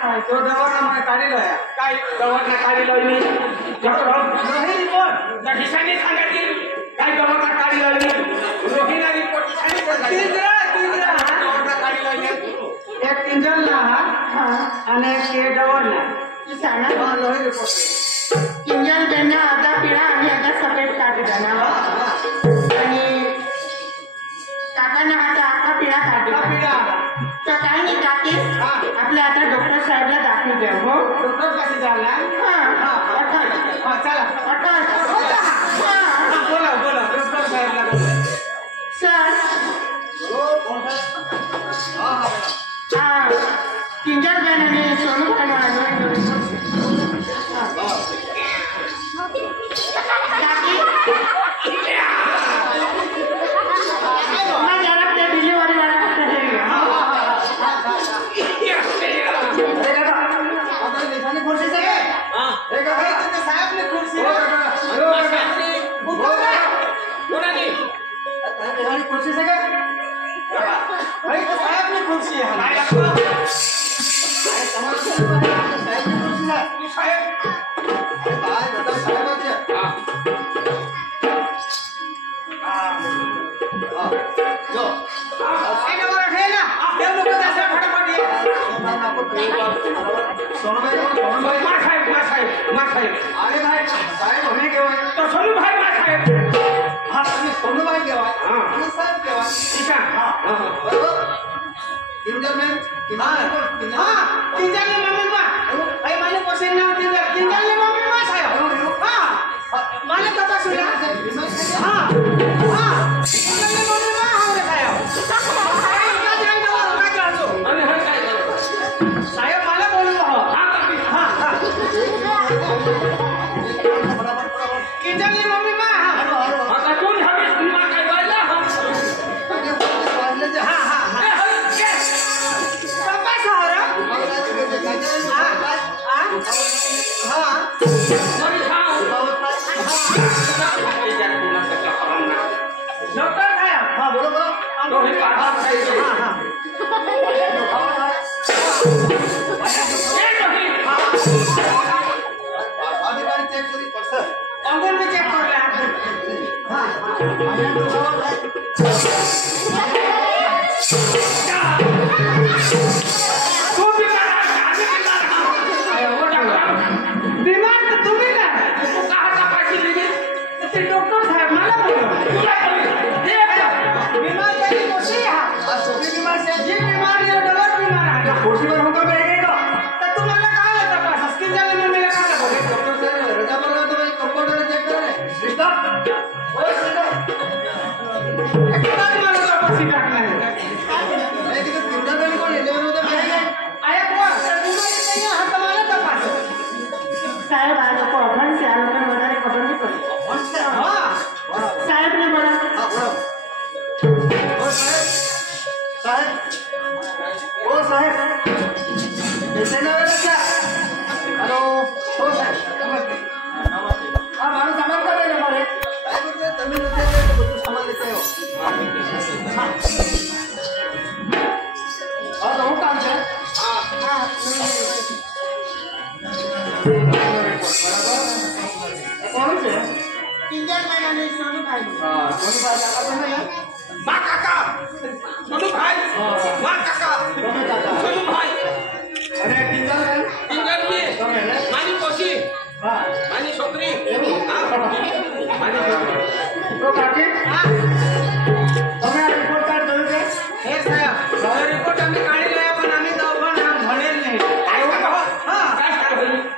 तो दवाखाना मला काढी लाया काय दवाखाना काढी लावली नाही रिपोर्ट त्या ठिकाणी सांगायची काय दवाखाना काढी लावली रोहिणा रिपोर्ट दवाखाना काढी लावली एक इंजन ना आणि एक डवर ना सांगा लोही रिपोर्ट इंजन त्यांना अर्धा पिळा आणि अर्धा सफेद काढी देणार आणि काकांना आता अख्खा पिळा काढला तर काही नाही काकी आपल्या आता डॉक्टर साहेबला दाखवू द्या हो डॉक्टर कशी झाला चला बोला बोला डॉक्टर साहेबला बोला सर किंजल बहन आणि सोनू भाई कुर्सी से भाई तो साहब ने कुर्सी है सोनू भाई अरे भाई साहेब होणे केव्हा तो सोनू भाई साहेब हा तुम्ही सोनू भाई केव्हा आणि साहेब केव्हा ठीक आहे बरोबर किंजलमॅन किंजलने मम्मीमा भाई मला क्वेश्चन नाव किंजलने मम्मीमा साहेब मला तपासून किंजलने मम्मीमा हावरे साहेब मला बोलू किंजलने मम्मीमा आता कोण हवे तुम्हाला काय बोलला अंगूर में चेक कर बीमार तो तुम्ही ना डॉक्टर साहेब मला बीमार पहले कोशी सभी बीमार से जी बीमार है डॉक्टर बीमार है कोशी पर होगा बैठेगा तो तुम्हाला काय होता का स्किन झाले मग मला काय बोले डॉक्टर साहेब रजा बोलला तो भाई कंपाउंडर चेक कर रहे स्टॉप ओए स्टॉप कितना मला तपासी टाकणार आहे लेकिन किंजल बेन को लेले होते आया को बीमार नाही हा तुम्हाला तपास साहेब आ लोक अभण त्या लोकांना वगैरे खबर नाही पडली साहेब ने बोला ओ साहेब कैसे ना क्या हेलो ओ साहेब हाँ मानो सामान कर रहे हमारे तमिल कुछ सामान लेते हो और तो काम है कौन से किंजल बहन आणि सोनू भाई सोनू भाई काका पण नाही मा काका सोनू भाई मा काका सोनू भाई अरे किंजल है इंजन में मानी कोशी हाँ मानी छोकरी मानी छोकरी तो काकी તમે આ રિપોર્ટ કાર્ડ જોયું છે હે સાહેબ રિપોર્ટ અમે કાઢી લયા પણ અમે તો પણ આમ ભણેલ નહીં હા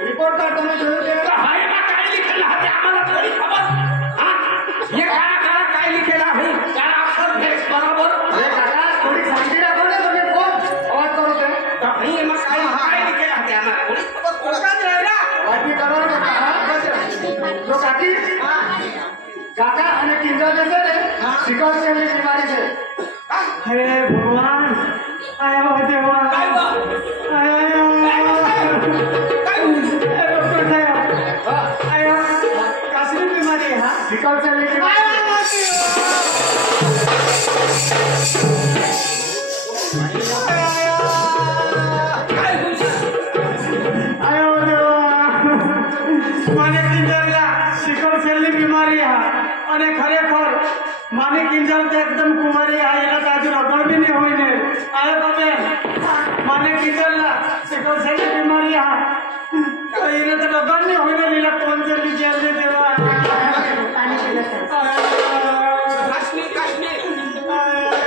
રિપોર્ટ કાર્ડ તમે જોયું છે हाय मा काय लिखेला आहे आम्हाला थोडी खबर हा हे काय लिखेला आहे काय अक्षर भेट बरोबर अरे काका थोडी शांती राखो ना तुम्ही कोण आवाज करू ते नाही मग काय लिखेला आहे आम्हाला थोडी खबर कोणाच राहिला बाकी करो ना काका तो काकी काका અને કિંજલ છે ને સિકલ સેલની બીમારી છે હે ભગવાન આયો દેવા काय बा આયો काय डॉक्टर साहेब आयो कसली बीमारी है हाँ सिकल सेलनी बीमारी काय होईल અને ખરેખર માની કિંજલ તો એકદમ કુમારી આ એના તાજુ રગડ બી નહીં હોય ને આયો તમે માને કિંજલ ના સિકલ સેલ બીમારી આ તો એને તો રગડ નહીં હોય ને લીલા કોણ જલ્દી જેલ દે દેવા पाणी पिलं तर. કાશ્મીર કાશ્મીર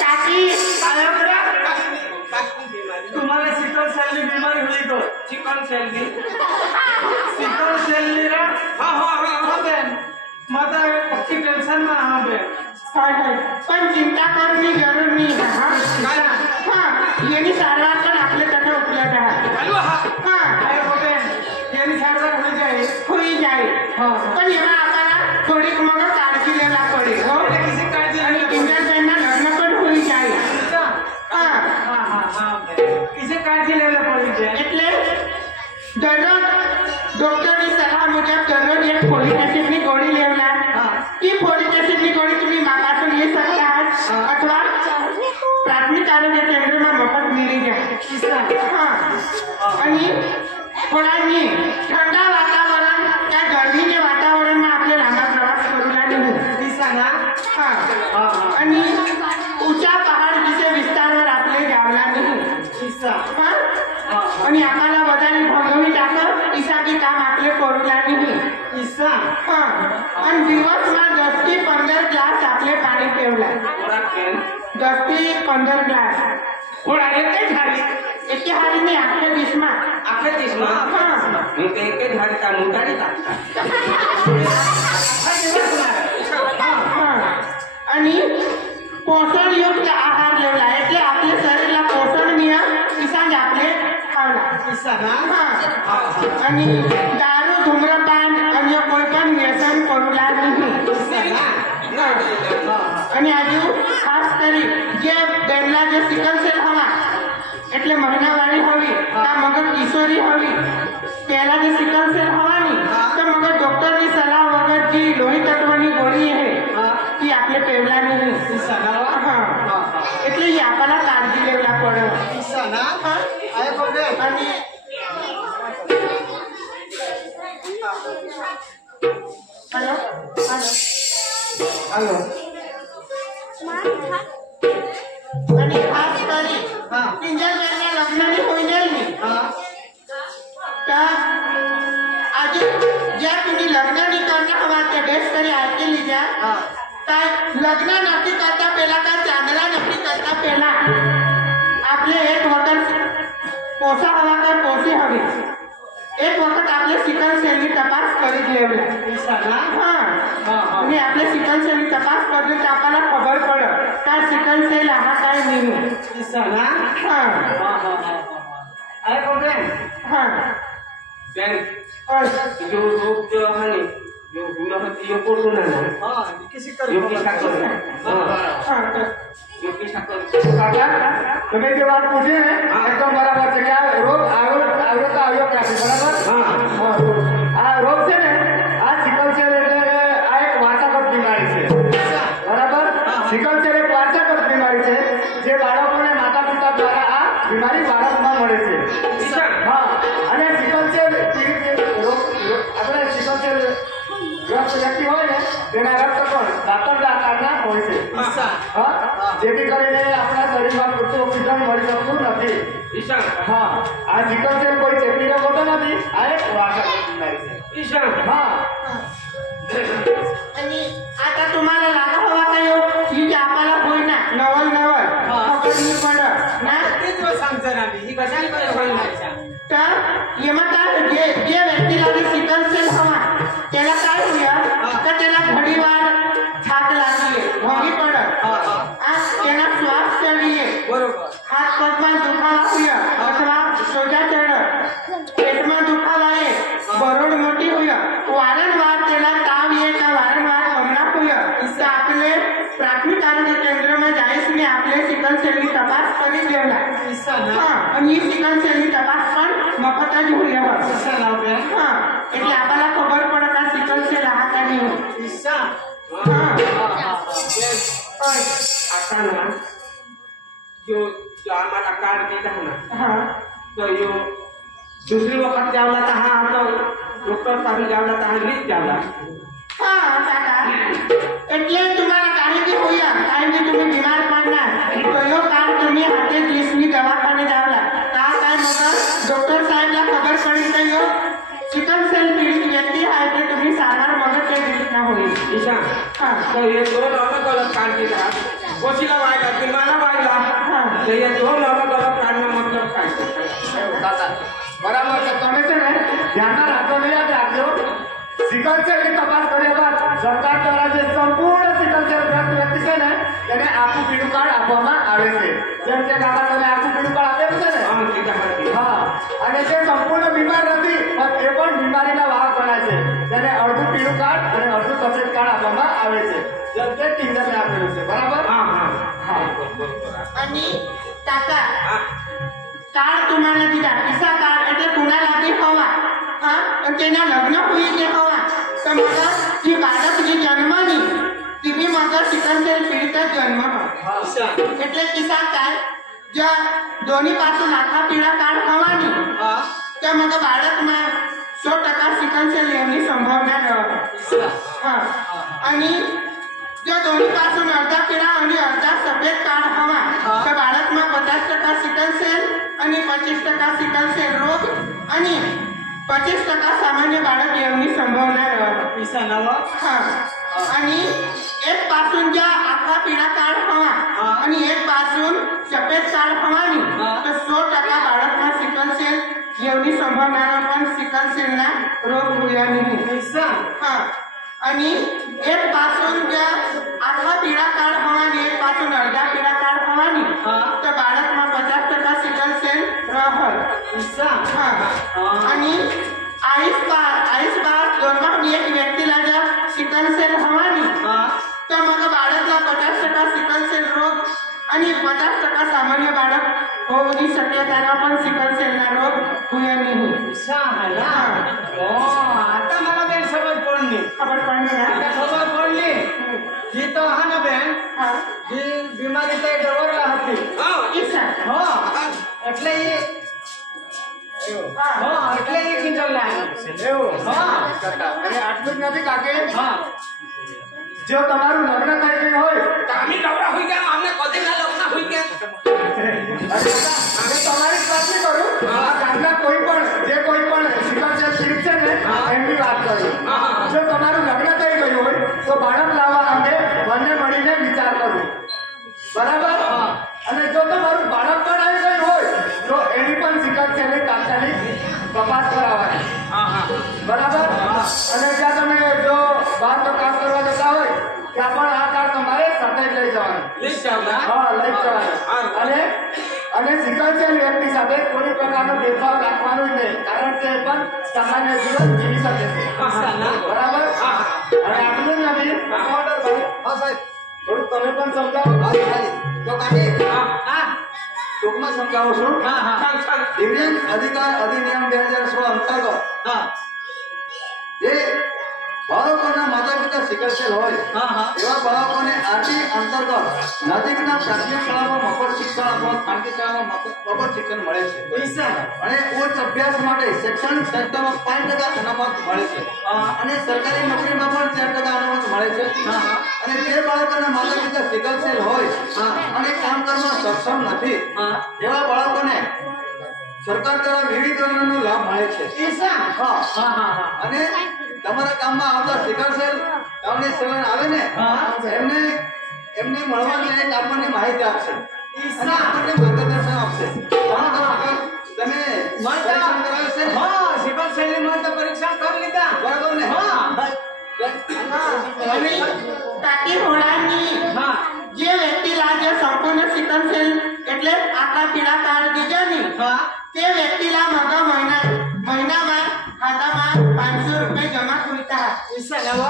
काकी આયો કરા બીમારી तुम्हाला सिकल सेल ની બીમારી हुई तो ચિકન સેલની सिकल सेल ની रा હા હા હા હા બેન માતા પક્કી ટેન્શન માં હા બેન होय होय पण चिंता करण्याची गरज नाही हा काय हा यानी सारवार पण आपले तथे उपलब्ध आहे ચાલુ હા हा આયો બેન એની સારવાર થઈ જાય होई जाईल हा पण एव्हा आपल्याला थोडीक मग काळजी घ्यायला पडेल हो એટલે किसी काळजी आणि नाही किंजलबेनना लग्न पण होई जाईल अच्छा हा હા હા હા किसी काळजी लेवला पड़ी છે એટલે દરરોજ ડોક્ટરની સલાહ મુજબ દરરોજ એક ફોલિક એસિડની गोळी લેવલા હા ती फॉलिक एसिडની गोळी तुम्ही मागातून લઈ सकता હા. अथवा प्राथमिक आरोग्य केंद्રમાં મફત मिली જાય किसा हा आणि थोडानी थंडा वातावरण त्या गरमीच्या वातावरणात आपले लांबा प्रवास करूला नाही किसा ना हा हा हा आणि ऊंचा पहाड जिथे विस्तारवर आपले जावला नाही किसा हा हा आणि आपल्याला बदानी भंगवी टाकत ईसाची काम आपले करूला नाही किसा हा आणि दिवसમાં 10 થી 15 ગ્લાસ આપણે પાણી પીવલા ખોરાક બેન 10 થી 15 ગ્લાસ ખોરાક એટલે ઝાડી એટલે હારી ને આપણે દિશમાં આખે દેશમાં હા હું તો એક જ ઝાડતા મોટાડી નાખતા हा आणि पोषणयुक्त आहार लेवला એટલે आपले शरीरला पोषण मिळा ईसांज आपले खावला किसा ना हा हा हा आणि दारू धूम्रपान अन्य કોઈ પણ વ્યસન કરુલા નહીં किसा ना हा. हा અને આજુ ખાસ કરી જે બેનલા જે સિકલ સેલ હવા એટલે મહિનાવાળી હોવી તા મગર કિશોરી હોવી પહેલા જે સિકલ સેલ હવાની તો મગર ડોક્ટરની સલાહ વગર જે લોહી તત્વની ગોળી છે हा ती आपले पेवला नाही किसा ना हा हा हा એટલે ही आपल्याला काळजी लेवला पडे किसा ना आयो बघे आणि हॅलो हॅलो हेलो आणि खास કરી हा કિંજલબેનના લગ્નની હોઈ નહીં हा तर आज ज्या तुम्ही लग्न करणं हवा त्या बेस तरी ऐकली द्या हा काय लग्न नक्की करता पेला का चांगला नक्की करता पेला आपले एक वखत पोसा हवा का पोसी हवी एक वखत आपले सिकल सेलनी तपास करीत लेवला किसा ना हा हा हा आणि आपले सिकल सेलनी तपास करले तर आपल्याला खबर पडत काय सिकल सेल हा काय नेहमी किसा ना हा हा हा हा हा आयो बघे हा બેન और જો રોગ જો હાની જો હુલો હતી યો કોટું ના हा किसी कर યો કિસા કરે હા हा યો કિસા કરે કાકા તમે જે વાત પૂછી ને એકદમ બરાબર છે કે આ રોગ આવ્યો તો આવ્યો ક્યાંથી બરાબર હા હા, આ રોગ છે ને આ સિકલ સેલ એટલે કે આ એક વારસાગત બીમારી છે બરાબર સિકલ સેલ એક વારસાગત બીમારી છે જે બાળકોને માતા પિતા દ્વારા આ બીમારી વારસમાં મળે છે કિસા હા અને સિકલ સેલ આપણે સિકલ સેલ ગ્રસ્ત વ્યક્તિ હોય ને તેના રક્ત પણ દાતરડા આકારના હોય છે किसा હા જેથી કરીને આપણા શરીરમાં પૂરતું ઓક્સિજન મળી શકતું નથી કિસા હા આ સિકલ સેલ કોઈ ચેપી રોગ હોતો નથી આ એક વારસાગત બીમારી છે કિસા હા आणि आता तुम्हाला लागा हवा का योग ही जी आपल्याला होईना नवल नवल पकडली पड ना तेच वर सांगतो ना मी ही कशाला काय सांगायचा तर येमा काय जे जे व्यक्तीला जी सिकल सेल हवा त्याला काय होईल तर त्याला घडीवार थाक लागली भोगी पड हा हा त्याला श्वास चढीये बरोबर हात पगમાં દુખાવા હોય અથવા સોજા ચડ પેટમાં દુખાવા આવે બરોડ મોટી હોય વારંવાર તેના તાવ ये का वारंवार कमला હોય તો આપણે પ્રાથમિક આરોગ્ય કેન્દ્રમાં જઈને આપણે સિકલ સેલની તપાસ કરી દેવા किसा ना હા અને એ સિકલ સેલની તપાસ પણ મફત જ હોય किसा ना बे હા એટલે આપણાला ખબર પડે કે સિકલ સેલ આ का नाही किसा હા हा हा हा બેન હોય आता ना जो जो आम्हाला कार्ड दिला ना हा तो यो दुसरी वखत जावला तर हा तो डॉक्टर પાસે જાવલા તો હા નહીં જાવલા હા કાકા એટલે તમારા કાંઈ બી હોયા કાંઈ બી તમે બીમાર પડના તો યો કાર્ડ તમે હાથે દેશની દવાખાને જાવલા તા કાંઈ મગર ડોક્ટર સાહેબને ખબર પડી કે યો સિકલ સેલ પીડિત વ્યક્તિ आहे ते तुम्ही सारવાર મગર તે રીતના હોઈ ईशा હા तो ये दोन अलग अलग कार्ड दिला कोशीला वायला तुम्हाला वायला હા तो ये दोन अलग अलग कार्ड નો મતલબ काय કાકા બરાબર છે તમે છે ને ધ્યાનમાં રાખો ને યાદ રાખજો સિકલ સેલની તપાસ કર્યા બાદ સરકાર દ્વારા જે સંપૂર્ણ સિકલ સેલ ગ્રસ્ત વ્યક્તિ છે ને તેને આખું પીળું કાર્ડ આપવામાં આવે છે જેમ કે કાકા તમે આખું પીળું કાર્ડ આપેલું છે ને હા સીધા મારતી હા અને તે સંપૂર્ણ બીમાર નથી પણ એ પણ બીમારીના વાહક ગણાય છે તેને અડધું પીળું કાર્ડ અને અડધું સફેદ કાર્ડ આપવામાં આવે છે જેમ કે કિંજલને આપેલું છે બરાબર હા હા હા आणि काका હા कार्ड तुम्हाला दिला किसा कार्ड એટલે कुणाला बी हवा हा आणि तेना लग्न होई ते हवा तर मग जी बालक जी जन्मनी ती बी मग सिकल सेल पीडित जन्म हा ईशा એટલે કિસ્સા કાર્ડ જો दोन्ही पासून आखा पीळा कार्ड हवानी હા तर मग बाळकમાં 100% सिकल सेल येण्याची संभावना ईशा हा आणि जो दोन्ही पासून अर्धा पीळा आणि अर्धा सफेद कार्ड हवा तर बाळकમાં 50% सिकल सेल आणि 25% सिकल सेल रोग आणि 25% सामान्य बाळक येण्याची संभावना ईशा नवा हा आणि एक पासून ज्या आखा पीळा कार्ड हवा आणि एक पासून सफेद कार्ड हवानी तर 100% बाळकમાં सिकल सेल येवनी संभावना पण सिकल सेलना रोग होया नाही ईशा हा आणि एक पासून ज्या आखा पीळा कार्ड हवानी एक पासून अर्धा पीळा कार्ड हवानी तर बाळकમાં 50% सिकल सेल रहल ईशा हा आणि आईस बार दोनमाहून एक व्यक्तीला जर सिकल सेल हवानी तर मग बाळकला 50% सिकल सेल रोग आणि 50% सामान्य बाळक होऊनी शक्यताना पण सिकल सेलना रोग होया नाही ईशा है ना ओ आता मला बेन समज पडली खबर पडली ना आता खबर पडली ही तो हा ना बेन हा ही बीमारी ते डवरला હતી ईसा हो એટલે એ हो એટલે એ કિંજલના એવું હા અને આટલું જ નથી કાકે હા જો તમારું લગ્ન થઈ ગયું હોય અમે નવરા હોઈ ગયા અમને કદીના લગ્ન હોઈ ગયા અને તમારી જ વાત નહીં કરું આ ગામના કોઈ પણ જે કોઈ પણ સિકલ સેલ પીડિત છે ને એમની વાત કરું જો તમારું લગ્ન થઈ ગયું હોય તો બાળક લાવવા અંગે બંને મળીને વિચાર કરવો બરાબર અને જો તમારું બાળક પણ આવી ગયું હોય તો એની પણ સિકલ સેલની તાત્કાલિક તપાસ કરાવવાની હા હા બરાબર અને જ્યાં તમે જો બહાર તો કામ કરવા જતા હોય ત્યાં પણ આ કાર્ડ તમારે સાથે જ લઈ જવાનું લઈ જાવલા હા લઈ જવાનું અને સિકલ સેલ વ્યક્તિ સાથે કોઈ પ્રકારનો ભેદભાવ રાખવાનો જ નહીં કારણ કે એ પણ સામાન્ય જીવન જીવી શકે છે બરાબર અને આટલું જ નથી હા સાહેબ થોડુંક તમે પણ સમજાવો હા સાહેબ તો કાકી હા હા ટૂંકમાં સમજાવું છું હા હા ચાલ ચાલ દિવ્યાંગ અધિકાર અધિનિયમ 2016 અંતર્ગત હા જે બાળકોના માતા પિતા સિકલ સેલ હોય હા હા એવા બાળકોને આરટી અંતર્ગત નજીકના પ્રાથમિક શાળામાં મફત શિક્ષણ અથવા ખાનગી શાળામાં મફત શિક્ષણ મળે છે ઈશા અને ઉચ્ચ અભ્યાસ માટે શૈક્ષણિક સંસ્થામાં 5% અનામત મળે છે અને સરકારી નોકરીમાં પણ 4% અનામત મળે છે અને જે બાળકોના માતા પિતા સિકલ સેલ હોય અને કામ કરવા સક્ષમ નથી એવા બાળકોને સરકાર દ્વારા વિવિધ યોજનાનો લાભ મળે છે ઈશા હા હા હા હા અને તમારા ગામમાં આવતા સિકલ સેલ ગામની સેલન આવે ને એમને મળવાની એક આપણને માહિતી આપશે અને આપણને માર્ગદર્શન આપશે તમે પરીક્ષણ કરાવ્યું છે ને હા સિકલ સેલની મળતા પરીક્ષા કરી લીધા બરાબર ને હા आणि टाकी होळांनी હા जे व्यक्तीला जे संपूर्ण सिकल सेल એટલે આખા પીળા કાર્ડ દીધાની હા તે વ્યક્તિला मग महिनाभर खाताમાં 500 रुपये जमा करता ઈશા નવા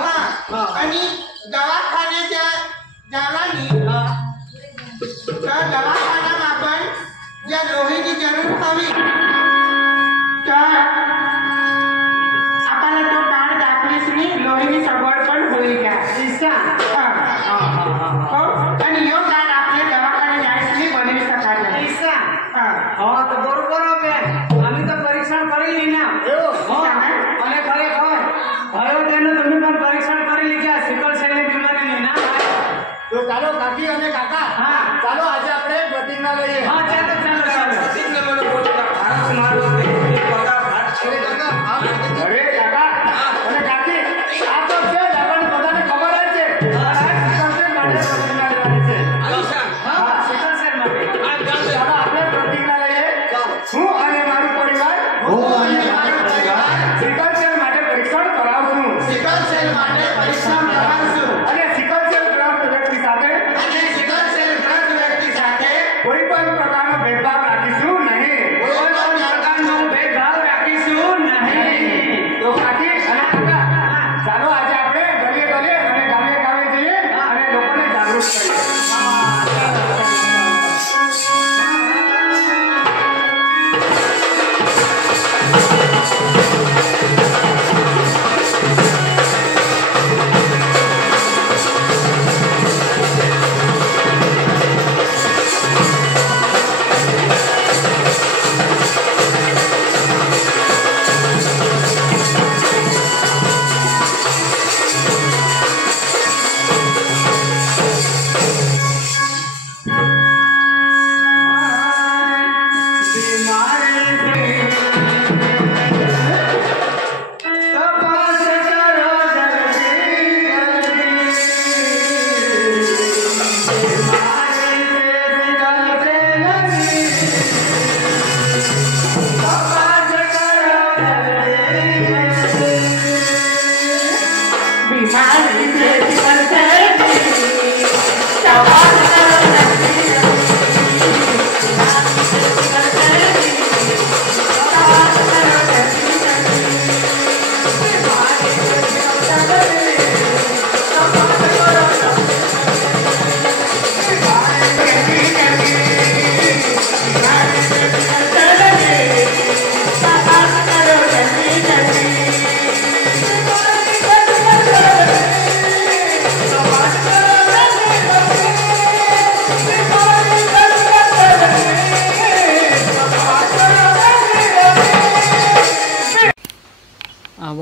હા आणि दवाखान्याच्या जावानी હા तर दवाखान्यात आपण ज्या लोहीची जरूर हवी तर आपण तो कार्ड दाखलीस नी लोहीची सगवड पण होईल का ઈશા हा. હા હા હા हो आणि यो कार्ड आपले दवाखान्यात जायचं बनवी शकाल ઈશા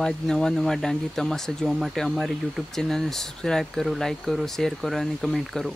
આવા જ નવા નવા ડાંગી તમાશા જોવા માટે અમારી યુટ્યુબ ચેનલને સબસ્ક્રાઈબ કરો, લાઈક કરો, શેર કરો અને કમેન્ટ કરો.